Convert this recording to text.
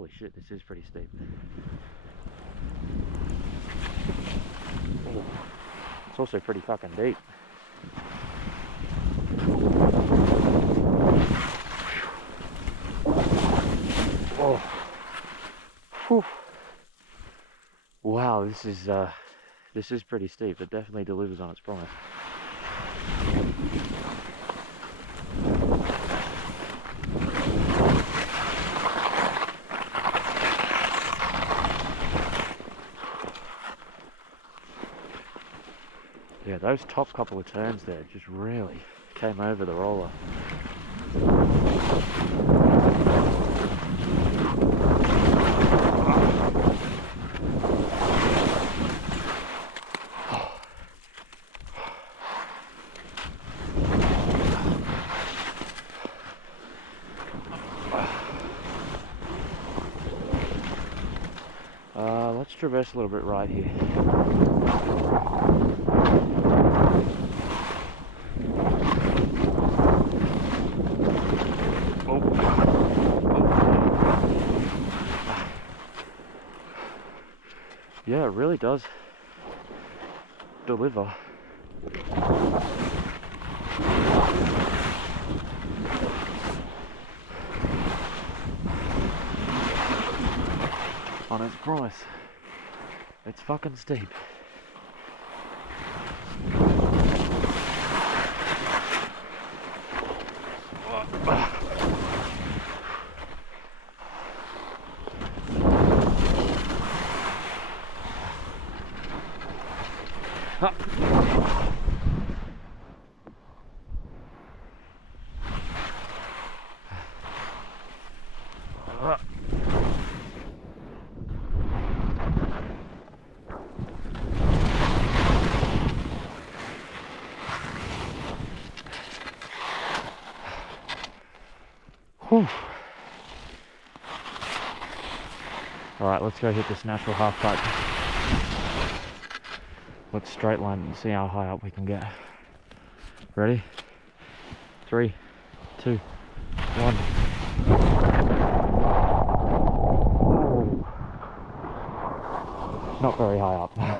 Holy shit, this is pretty steep. Oh, it's also pretty fucking deep. Oh. Whew. Wow, this is pretty steep. It definitely delivers on its promise. Yeah, those top couple of turns there just really came over the roller. Let's traverse a little bit right here. Yeah, it really does deliver. On its promise. It's fucking steep. Alright, let's go hit this natural half pipe. Let's straight line and see how high up we can get. Ready? 3, 2, 1. Not very high up.